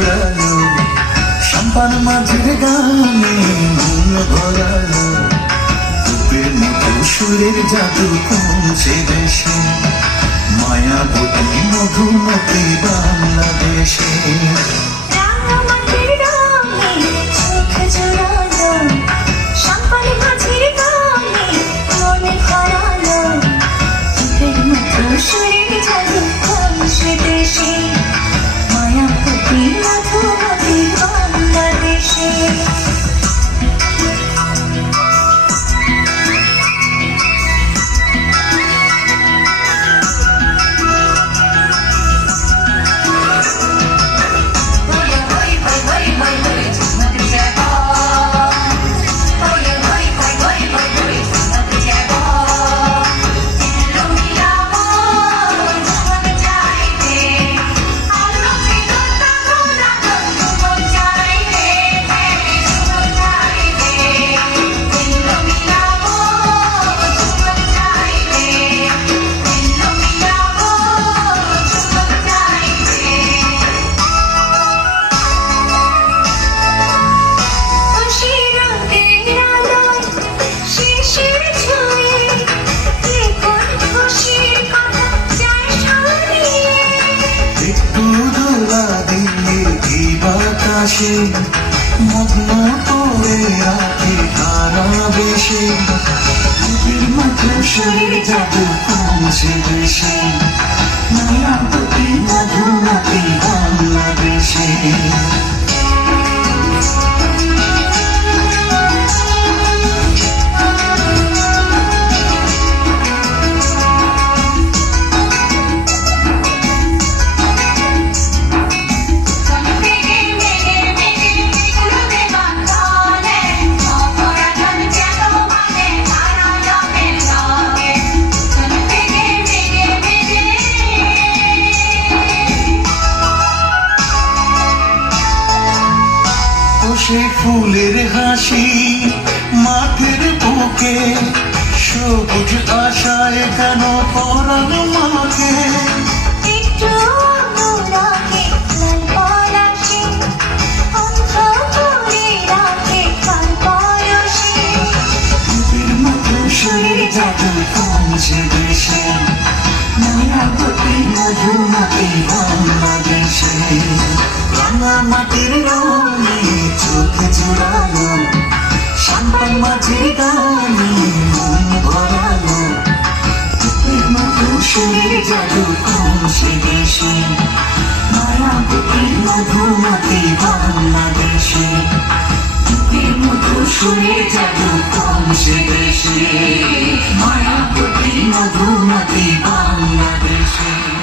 জোড়ালো সম্পান মাঝের গানে মন ভরালো রূপের মতো সুরের জাদু পৌঁছে দেশে মায়াবতী মধুমতি বাংলাদেশে মগ্ন করে রাখে তারা বেশে রূপের মতো শরীর জাদু পৌঁছে দেশে মায়াবতী মধুমতি বাংলাদেশে সে ফুলের হাসি মাঠের বুকে সবুজ আশায় কেন পরাণ মাকে শরীর জাদু পৌঁছে দেশে মায়াবতী মধুমতি বাংলাদেশে রাঙা মাটির রঙে চোখে জোড়ালো সম্পান মাঝের গানে মন ভরালো রূপের মতো শরীর জাদু পৌঁছে দেশে মায়াবতী মধুমতি বাংলাদেশে রূপের মতো শরীর জাদু পৌঁছে দেশে মায়াবতী মধুমতি বাংলাদেশে।